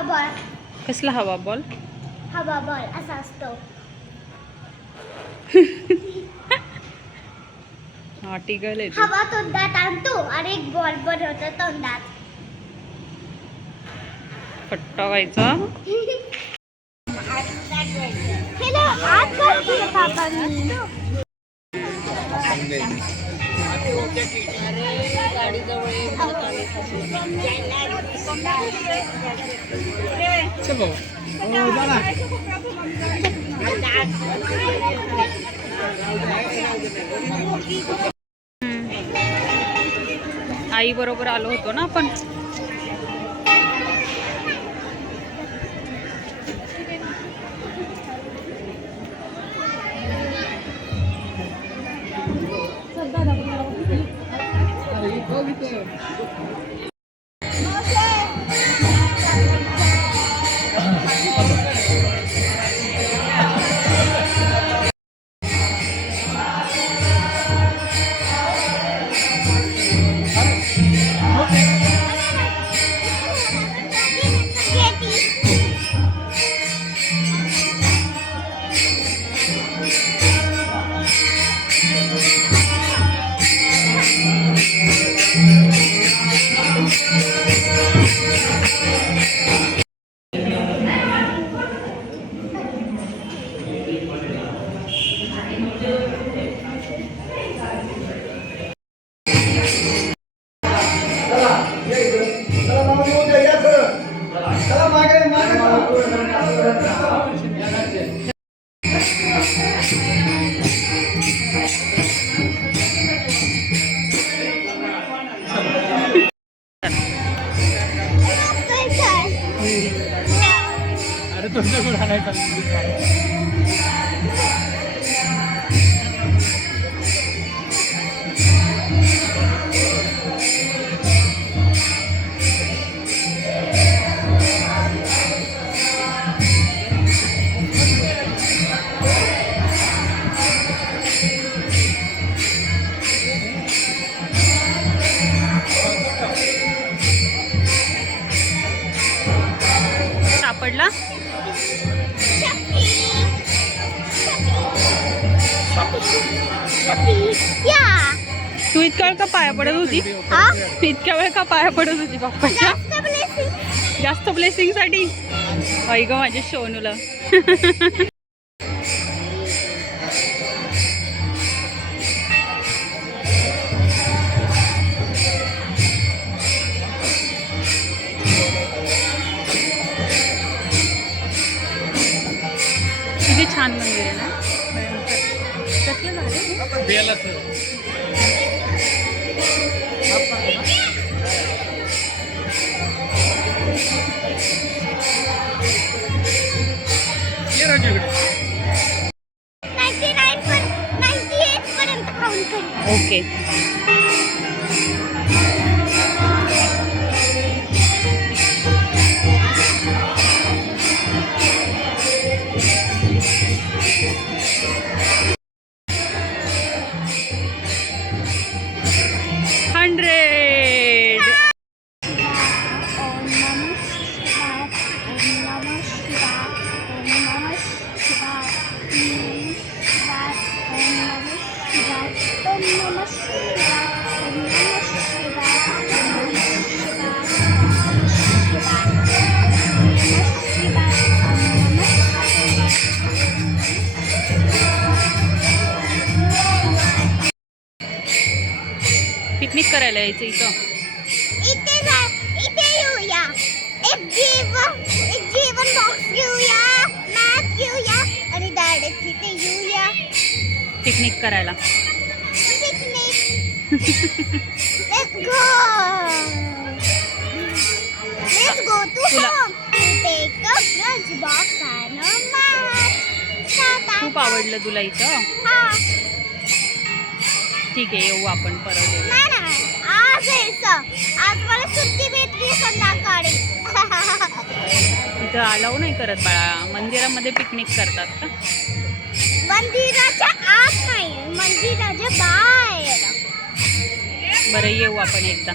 हवा बॉल. कसला हवा बॉल? हवा बॉल असा असतो. हा टिकल आहे. हवा तोंडात आणतो आणि एक बॉल बनवतो तोंडात. फट्टा व्हायचा. हेलो आज काय केलं पापांनी? आई बरोबर आलो होतो ना आपण. सापडला. तू इतका वेळ का पाया पडत होती? इतक्या वेळ का पाया पडत होती पप्पाच्या? जास्त ब्लेसिंग साठी. आई ग माझ्या शोनूला. किती छान मंदिर आहे ना. कसलं झालं? ओके. पिकनिक करायला यायचं इथं. इथे येऊया. एक जेवण बॉक्स घेऊया, मॅप घेऊया आणि डायरेक्ट इथे येऊया पिकनिक करायला. Let's go. Let's go to home. Take a lunch box and a mat. खूप आवडलं तुला इथं? हा. ठीक आहे, येऊ आपण परत. नाही आज यायचं. आज मला सुट्टी भेटली संध्याकाळी. इथं अलाऊ नाही करत बाळा. मंदिरामध्ये पिकनिक करतात का? मंदिराच्या आत नाही, मंदिराच्या बाहेर. बरं येऊ आपण एकदा.